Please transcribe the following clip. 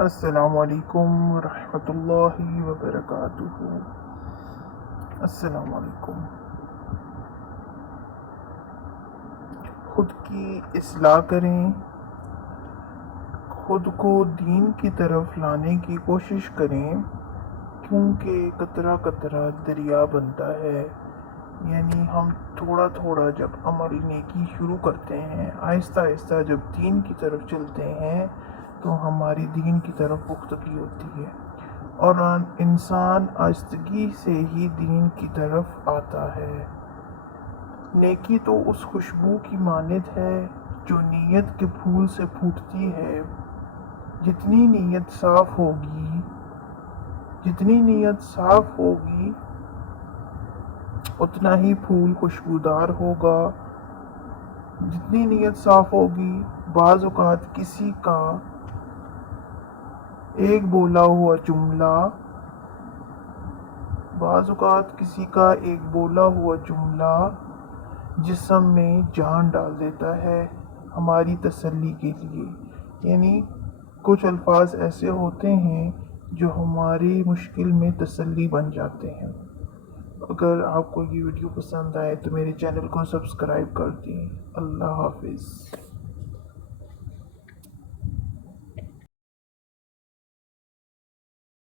السلام علیکم ورحمۃ اللہ وبرکاتہ۔ السلام علیکم۔ خود کی اصلاح کریں، خود کو دین کی طرف لانے کی کوشش کریں، کیونکہ قطرہ قطرہ دریا بنتا ہے۔ یعنی ہم تھوڑا تھوڑا جب عمل نیکی شروع کرتے ہیں، آہستہ آہستہ جب دین کی طرف چلتے ہیں تو ہماری دین کی طرف پختگی ہوتی ہے، اور انسان آہستگی سے ہی دین کی طرف آتا ہے۔ نیکی تو اس خوشبو کی مانند ہے جو نیت کے پھول سے پھوٹتی ہے۔ جتنی نیت صاف ہوگی اتنا ہی پھول خوشبودار ہوگا۔ جتنی نیت صاف ہوگی، بعض اوقات کسی کا ایک بولا ہوا جملہ جسم میں جان ڈال دیتا ہے ہماری تسلی کے لیے۔ یعنی کچھ الفاظ ایسے ہوتے ہیں جو ہماری مشکل میں تسلی بن جاتے ہیں۔ اگر آپ کو یہ ویڈیو پسند آئے تو میرے چینل کو سبسکرائب کر دیں۔ اللہ حافظ۔